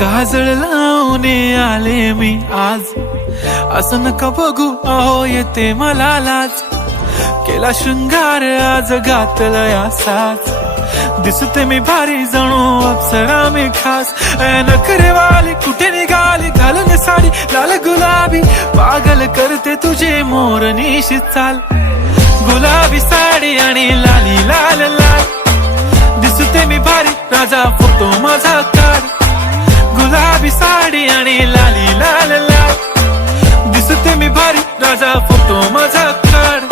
काजळ लावून आले मी आज, असं नका बघू अहो येते मला लाज. केला शृंगार आज घातलाय असाच, दिसते मी भारी जणू अप्सरा मी खास. नखरेवाली कुठे निघाली घालून साडी लाल गुलाबी, पागल करते तुझे मोरनीशी चाल. गुलाबी साडी आणि लाली लाल लाल, दिसते मी भारी राजा फोटो माझा काढ. गुलाबी साडी आणि लाली लाल लाल, दिसते मी भारी राजा फोटो माझा काढ.